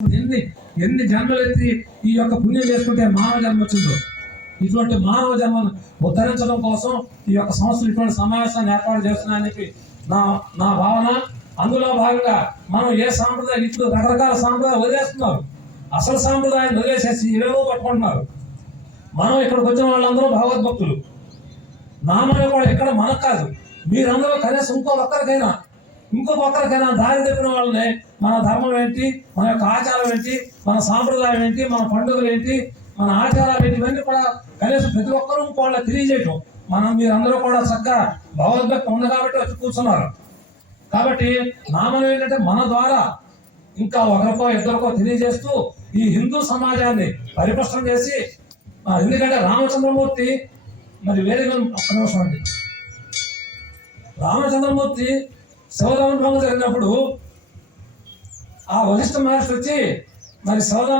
ఎన్ని ఎన్ని జన్మలు ఎత్తి ఈ యొక్క పుణ్యం చేసుకుంటే మానవ జన్మ వచ్చిందో, ఇటువంటి మానవ జన్మను ఉద్ధరించడం కోసం ఈ యొక్క సంస్థలు ఇటువంటి సమావేశాన్ని ఏర్పాటు చేస్తున్నాయని చెప్పి నా నా భావన. అందులో భాగంగా మనం ఏ సాంప్రదాయం, ఇప్పుడు రకరకాల సాంప్రదాయాలు వదిలేస్తున్నారు, అసలు సాంప్రదాయాన్ని వదిలేసేసి ఇవేవో పట్టుకుంటున్నారు. మనం ఇక్కడికి వచ్చిన వాళ్ళందరూ భగవద్భక్తులు. నామనే కూడా ఇక్కడ మనకు కాదు, మీరందరూ కనీసం ఇంకో ఒక్కరికైనా దారి తప్పిన వాళ్ళని మన ధర్మం ఏంటి, మన యొక్క ఆచారం ఏంటి, మన సాంప్రదాయం ఏంటి, మన పండుగలు ఏంటి, మన ఆచారాలు ఏంటి, ఇవన్నీ కూడా కనీసం ప్రతి ఒక్కరూ ఇంకోళ్ళ తెలియజేయటం. మీరందరూ కూడా చక్కగా భగవద్భక్తి ఉంది కాబట్టి వచ్చి కూర్చున్నారు. కాబట్టి నామం ఏంటంటే మన ద్వారా ఇంకా ఒకరికో ఇద్దరికో తెలియజేస్తూ ఈ హిందూ సమాజాన్ని పరిపుష్టం చేసి, ఎందుకంటే రామచంద్రమూర్తి మరి వేదిక ఒక్క నిమిషం అండి, రామచంద్రమూర్తి శివధనుర్భంగం జరిగినప్పుడు ఆ వశిష్ఠ మహర్షి వచ్చి మరి శివధను